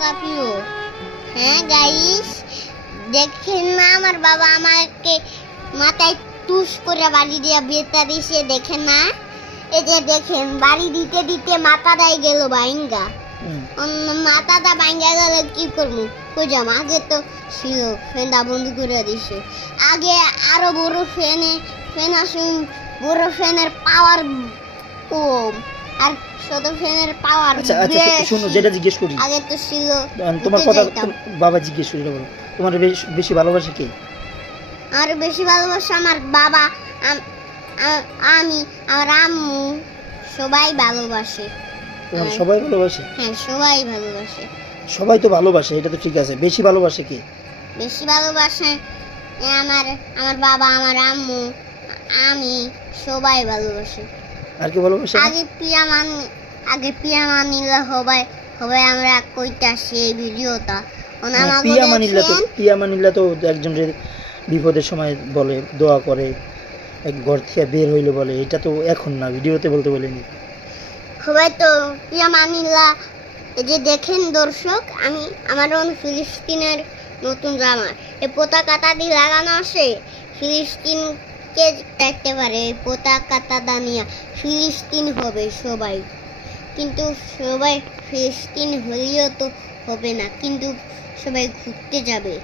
কাপিও। হ্যাঁ গাইস, দেখেন না আমার বাবা আমাকে মাথায় টুস করে বাড়ি দিয়ে বেতা দিছে, দেখেন না? এই যে দেখেন, বাড়ি দিতে দিতে মাথাটাই গেল ভাঙ্গা। মাথাটা ভাঙ্গা গেলে কি করবো? কই যাম? আগে তো ছিল, ফ্যানটা বন্ধ করে দিছে। আগে আরো বড় ফ্যান আসুন, বড় ফ্যানের পাওয়ার কম, আর ছোট ফ্যানের পাওয়ার আচ্ছা শুনো, যেটা জিজ্ঞেস করি, আগে তো ছিল। তোমার কথা বাবা জিজ্ঞেস করি, বলো তোমার বেশি ভালোবাসে কে? আর বেশি ভালোবাসা আমার বাবা, আমি, আমার আম্মু, সবাই ভালোবাসে। তোমার সবাই ভালোবাসে? হ্যাঁ, সবাই ভালোবাসে। সবাই তো ভালোবাসে, এটা তো ঠিক আছে। বেশি ভালোবাসে কে? বেশি ভালোবাসে আমার বাবা, আমার আম্মু, আমি, সবাই ভালোবাসে। আর কি ভালোবাসে? আগে পিয়া মানিলা সবাই আমরা কইতাছি এই ভিডিওটা। পিয়া মানিল্লা তো একজন বিপদের সময় বলে, দোয়া করে, এক ঘর থেকে বের হইলে বলে, এটা তো এখন না, ভিডিওতে বলতে বলেনি। সবাই তো পিয়া মানিল্লা। এই যে দেখেন দর্শক, আমার ফিলিস্তিনের নতুন জামা, এই পতাকাটা দিয়ে লাগানো আছে, ফিলিস্তিনকে দেখতে পারে। এই পতাকাটা দানিয়া ফিলিস্তিন হবে সবাই, কিন্তু সবাই ফিলিস্তিন হলেও তো হবে না, কিন্তু সবাই ঘুরতে যাবে।